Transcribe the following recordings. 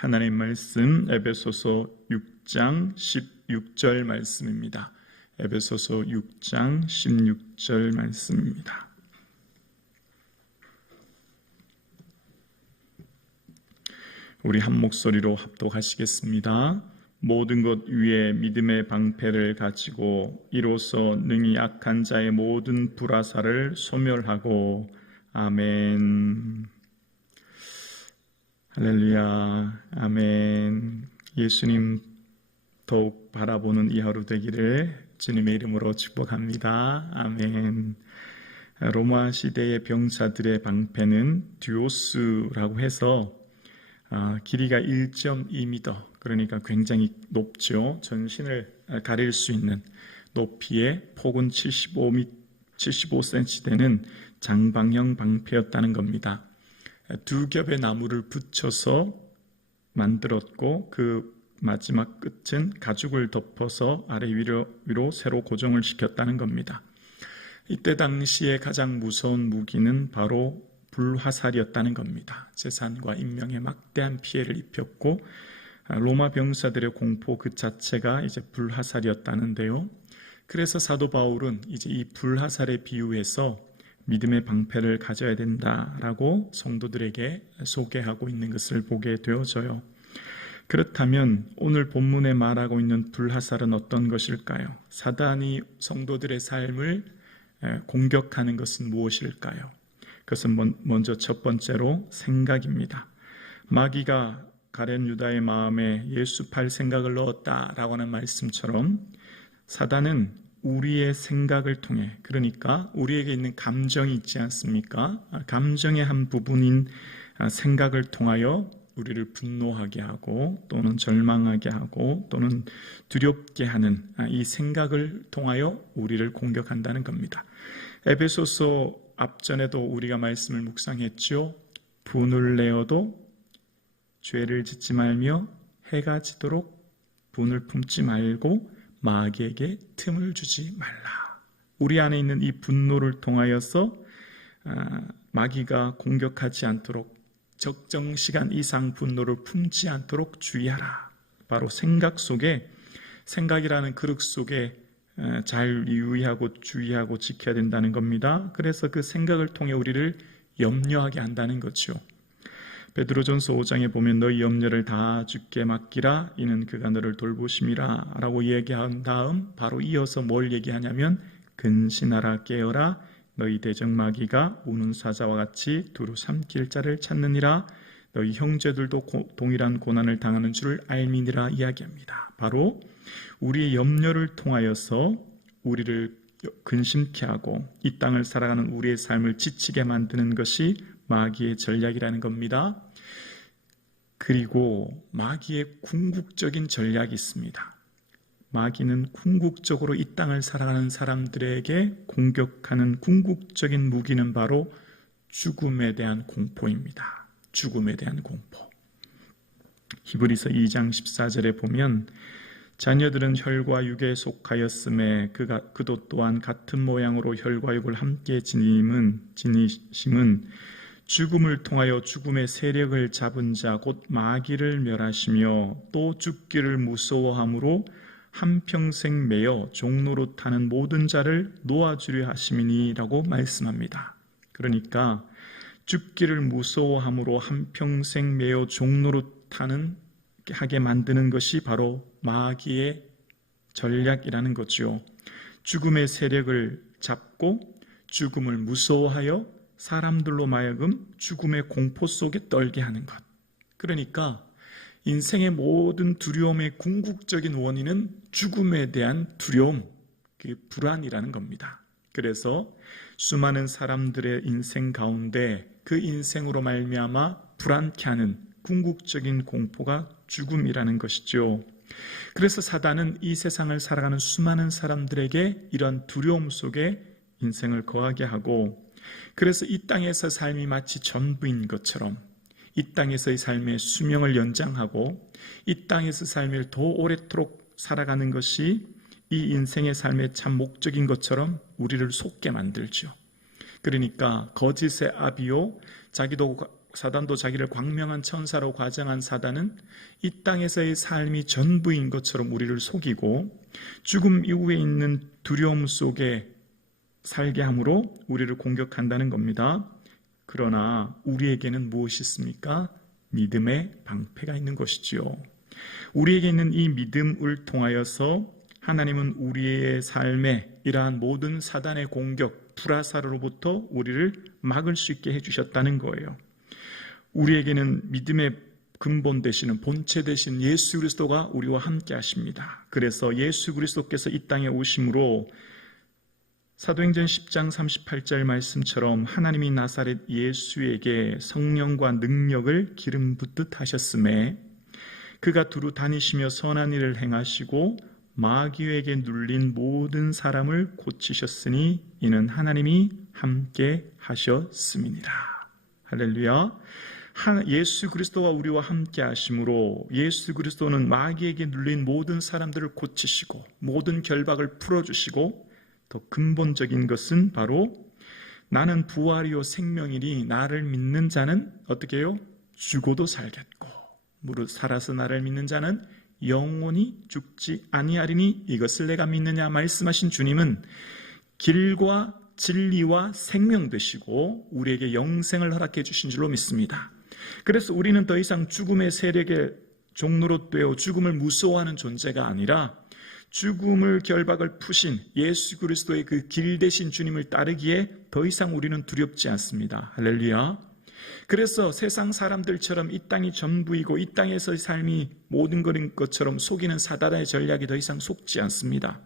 하나님 말씀 에베소서 6장 16절 말씀입니다. 에베소서 6장 16절 말씀입니다. 우리 한 목소리로 합독하시겠습니다. 모든 것 위에 믿음의 방패를 가지고 이로써 능히 악한 자의 모든 불화살을 소멸하고. 아멘. 할렐루야. 아멘. 예수님 더욱 바라보는 이 하루 되기를 주님의 이름으로 축복합니다. 아멘. 로마 시대의 병사들의 방패는 듀오스라고 해서 길이가 1.2m, 그러니까 굉장히 높죠. 전신을 가릴 수 있는 높이의 폭은 75cm 되는 장방형 방패였다는 겁니다. 두 겹의 나무를 붙여서 만들었고 그 마지막 끝은 가죽을 덮어서 아래 위로 새로 고정을 시켰다는 겁니다. 이때 당시에 가장 무서운 무기는 바로 불화살이었다는 겁니다. 재산과 인명에 막대한 피해를 입혔고 로마 병사들의 공포 그 자체가 이제 불화살이었다는데요. 그래서 사도 바울은 이제 이 불화살에 비유해서 믿음의 방패를 가져야 된다라고 성도들에게 소개하고 있는 것을 보게 되어져요. 그렇다면 오늘 본문에 말하고 있는 불화살은 어떤 것일까요? 사단이 성도들의 삶을 공격하는 것은 무엇일까요? 그것은 먼저 첫 번째로 생각입니다. 마귀가 가룟 유다의 마음에 예수 팔 생각을 넣었다라고 하는 말씀처럼 사단은 우리의 생각을 통해, 그러니까 우리에게 있는 감정이 있지 않습니까? 감정의 한 부분인 생각을 통하여 우리를 분노하게 하고 또는 절망하게 하고 또는 두렵게 하는 이 생각을 통하여 우리를 공격한다는 겁니다. 에베소서 앞전에도 우리가 말씀을 묵상했죠. 분을 내어도 죄를 짓지 말며 해가 지도록 분을 품지 말고 마귀에게 틈을 주지 말라. 우리 안에 있는 이 분노를 통하여서 마귀가 공격하지 않도록 적정 시간 이상 분노를 품지 않도록 주의하라. 바로 생각 속에, 생각이라는 그릇 속에 잘 유의하고 주의하고 지켜야 된다는 겁니다. 그래서 그 생각을 통해 우리를 염려하게 한다는 거죠. 베드로전서 5장에 보면 너희 염려를 다 주께 맡기라 이는 그가 너를 돌보심이라 라고 얘기한 다음 바로 이어서 뭘 얘기하냐면 근신하라 깨어라 너희 대적마귀가 우는 사자와 같이 두루 삼킬 자를 찾느니라 너희 형제들도 동일한 고난을 당하는 줄 알미니라 이야기합니다. 바로 우리의 염려를 통하여서 우리를 근심케 하고 이 땅을 살아가는 우리의 삶을 지치게 만드는 것이 마귀의 전략이라는 겁니다. 그리고 마귀의 궁극적인 전략이 있습니다. 마귀는 궁극적으로 이 땅을 살아가는 사람들에게 공격하는 궁극적인 무기는 바로 죽음에 대한 공포입니다. 죽음에 대한 공포. 히브리서 2장 14절에 보면 자녀들은 혈과 육에 속하였음에 그도 또한 같은 모양으로 혈과 육을 함께 지니심은 죽음을 통하여 죽음의 세력을 잡은 자 곧 마귀를 멸하시며 또 죽기를 무서워함으로 한평생 매여 종노릇하는 모든 자를 놓아주려 하심이니라고 말씀합니다. 그러니까 죽기를 무서워함으로 한평생 매여 종노릇하는 하게 만드는 것이 바로 마귀의 전략이라는 거죠. 죽음의 세력을 잡고 죽음을 무서워하여 사람들로 마여금 죽음의 공포 속에 떨게 하는 것. 그러니까 인생의 모든 두려움의 궁극적인 원인은 죽음에 대한 두려움, 불안이라는 겁니다. 그래서 수많은 사람들의 인생 가운데 그 인생으로 말미암아 불안케 하는 궁극적인 공포가 죽음이라는 것이죠. 그래서 사단은 이 세상을 살아가는 수많은 사람들에게 이런 두려움 속에 인생을 거하게 하고 그래서 이 땅에서 삶이 마치 전부인 것처럼 이 땅에서의 삶의 수명을 연장하고 이 땅에서 삶을 더 오래도록 살아가는 것이 이 인생의 삶의 참 목적인 것처럼 우리를 속게 만들죠. 그러니까 거짓의 아비요 자기도 사단도 자기를 광명한 천사로 과장한 사단은 이 땅에서의 삶이 전부인 것처럼 우리를 속이고 죽음 이후에 있는 두려움 속에 살게 함으로 우리를 공격한다는 겁니다. 그러나 우리에게는 무엇이 있습니까? 믿음의 방패가 있는 것이지요. 우리에게 있는 이 믿음을 통하여서 하나님은 우리의 삶에 이러한 모든 사단의 공격, 불화살로부터 우리를 막을 수 있게 해주셨다는 거예요. 우리에게는 믿음의 근본 되시는 본체 되신 예수 그리스도가 우리와 함께 하십니다. 그래서 예수 그리스도께서 이 땅에 오심으로 사도행전 10장 38절 말씀처럼 하나님이 나사렛 예수에게 성령과 능력을 기름 붓듯 하셨음에 그가 두루 다니시며 선한 일을 행하시고 마귀에게 눌린 모든 사람을 고치셨으니 이는 하나님이 함께 하셨음이니라. 할렐루야. 예수 그리스도가 우리와 함께 하심으로 예수 그리스도는 마귀에게 눌린 모든 사람들을 고치시고 모든 결박을 풀어주시고 더 근본적인 것은 바로 나는 부활이요 생명이니 나를 믿는 자는 어떻게 해요? 죽어도 살겠고 무릇 살아서 나를 믿는 자는 영원히 죽지 아니하리니 이것을 내가 믿느냐 말씀하신 주님은 길과 진리와 생명 되시고 우리에게 영생을 허락해 주신 줄로 믿습니다. 그래서 우리는 더 이상 죽음의 세력의 종로로 되어 죽음을 무서워하는 존재가 아니라 죽음을 결박을 푸신 예수 그리스도의 그 길 되신 주님을 따르기에 더 이상 우리는 두렵지 않습니다. 할렐루야. 그래서 세상 사람들처럼 이 땅이 전부이고 이 땅에서의 삶이 모든 것처럼 속이는 사단의 전략이 더 이상 속지 않습니다.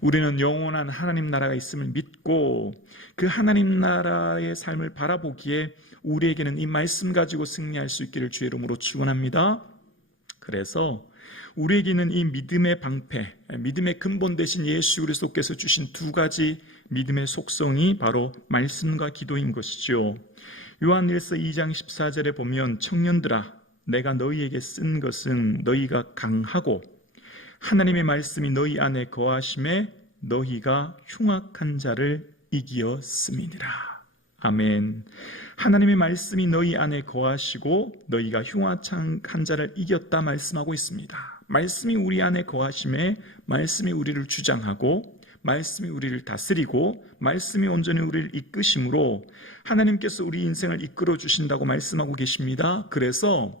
우리는 영원한 하나님 나라가 있음을 믿고 그 하나님 나라의 삶을 바라보기에 우리에게는 이 말씀 가지고 승리할 수 있기를 주의 이름으로 축원합니다. 그래서 우리에게는 이 믿음의 방패, 믿음의 근본 되신 예수 그리스도께서 주신 두 가지 믿음의 속성이 바로 말씀과 기도인 것이죠. 요한일서 2장 14절에 보면 청년들아 내가 너희에게 쓴 것은 너희가 강하고 하나님의 말씀이 너희 안에 거하심에 너희가 흉악한 자를 이기었음이니라. 아멘. 하나님의 말씀이 너희 안에 거하시고 너희가 흉악한 자를 이겼다 말씀하고 있습니다. 말씀이 우리 안에 거하심에 말씀이 우리를 주장하고 말씀이 우리를 다스리고 말씀이 온전히 우리를 이끄심으로 하나님께서 우리 인생을 이끌어 주신다고 말씀하고 계십니다. 그래서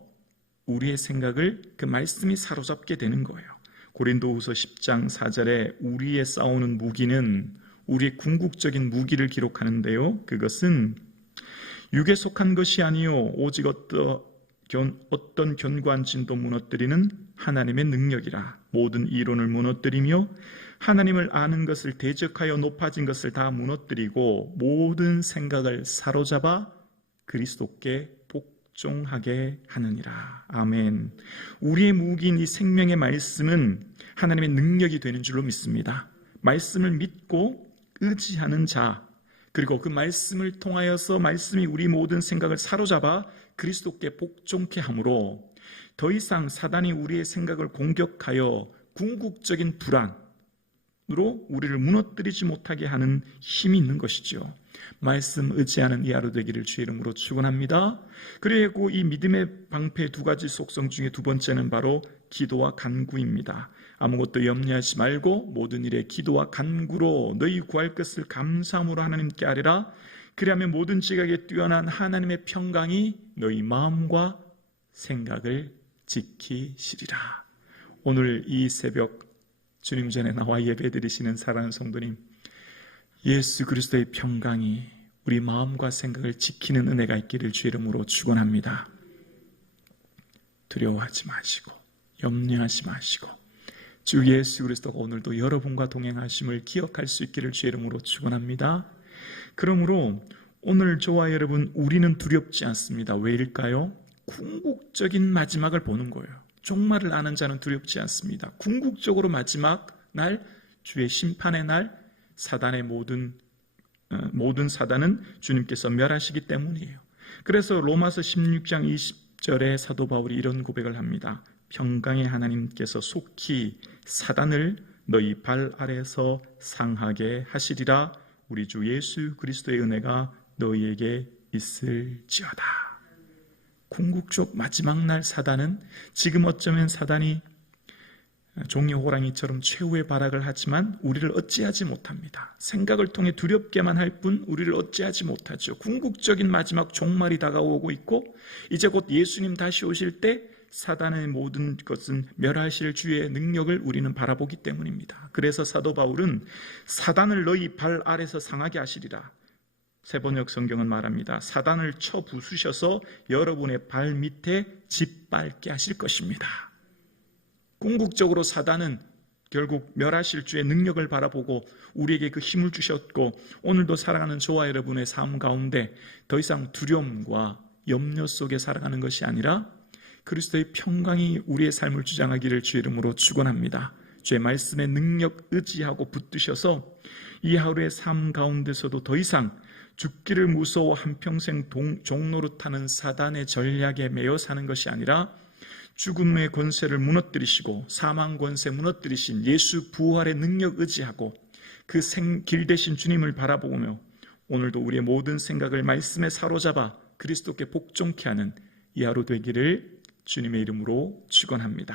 우리의 생각을 그 말씀이 사로잡게 되는 거예요. 고린도후서 10장 4절에 우리의 싸우는 무기는 우리의 궁극적인 무기를 기록하는데요. 그것은 육에 속한 것이 아니요 오직 어떤 견고한 진도 무너뜨리는 하나님의 능력이라. 모든 이론을 무너뜨리며 하나님을 아는 것을 대적하여 높아진 것을 다 무너뜨리고 모든 생각을 사로잡아 그리스도께 복종하게 하느니라. 아멘. 우리의 무기인 이 생명의 말씀은 하나님의 능력이 되는 줄로 믿습니다. 말씀을 믿고 의지하는 자, 그리고 그 말씀을 통하여서 말씀이 우리 모든 생각을 사로잡아 그리스도께 복종케 함으로 더 이상 사단이 우리의 생각을 공격하여 궁극적인 불안으로 우리를 무너뜨리지 못하게 하는 힘이 있는 것이죠. 말씀 의지하는 이 하루 되기를 주의 이름으로 축원합니다. 그리고 이 믿음의 방패 두 가지 속성 중에 두 번째는 바로 기도와 간구입니다. 아무것도 염려하지 말고 모든 일에 기도와 간구로 너희 구할 것을 감사함으로 하나님께 아뢰라. 그리하면 모든 지각에 뛰어난 하나님의 평강이 너희 마음과 생각을 지키시리라. 오늘 이 새벽 주님 전에 나와 예배드리시는 사랑하는 성도님, 예수 그리스도의 평강이 우리 마음과 생각을 지키는 은혜가 있기를 주의 이름으로 축원합니다. 두려워하지 마시고 염려하지 마시고 주 예수 그리스도가 오늘도 여러분과 동행하심을 기억할 수 있기를 주의 이름으로 축원합니다. 그러므로 오늘 저와 여러분 우리는 두렵지 않습니다. 왜일까요? 궁극적인 마지막을 보는 거예요. 종말을 아는 자는 두렵지 않습니다. 궁극적으로 마지막 날 주의 심판의 날 사단의 모든 사단은 주님께서 멸하시기 때문이에요. 그래서 로마서 16장 20절에 사도 바울이 이런 고백을 합니다. 평강의 하나님께서 속히 사단을 너희 발 아래에서 상하게 하시리라. 우리 주 예수 그리스도의 은혜가 너희에게 있을지어다. 궁극적 마지막 날 사단은 지금 어쩌면 사단이 종이 호랑이처럼 최후의 발악을 하지만 우리를 어찌하지 못합니다. 생각을 통해 두렵게만 할 뿐 우리를 어찌하지 못하죠. 궁극적인 마지막 종말이 다가오고 있고 이제 곧 예수님 다시 오실 때 사단의 모든 것은 멸하실 주의 능력을 우리는 바라보기 때문입니다. 그래서 사도 바울은 사단을 너희 발 아래서 상하게 하시리라. 세번역 성경은 말합니다. 사단을 쳐 부수셔서 여러분의 발 밑에 짓밟게 하실 것입니다. 궁극적으로 사단은 결국 멸하실 주의 능력을 바라보고 우리에게 그 힘을 주셨고 오늘도 살아가는 저와 여러분의 삶 가운데 더 이상 두려움과 염려 속에 살아가는 것이 아니라 그리스도의 평강이 우리의 삶을 주장하기를 주의 이름으로 축원합니다. 주의 말씀의 능력 의지하고 붙드셔서 이 하루의 삶 가운데서도 더 이상 죽기를 무서워 한평생 종노릇하는 사단의 전략에 매여 사는 것이 아니라 죽음의 권세를 무너뜨리시고 사망 권세 무너뜨리신 예수 부활의 능력 의지하고 그 길 대신 주님을 바라보며 오늘도 우리의 모든 생각을 말씀에 사로잡아 그리스도께 복종케 하는 이 하루 되기를 주님의 이름으로 축원합니다.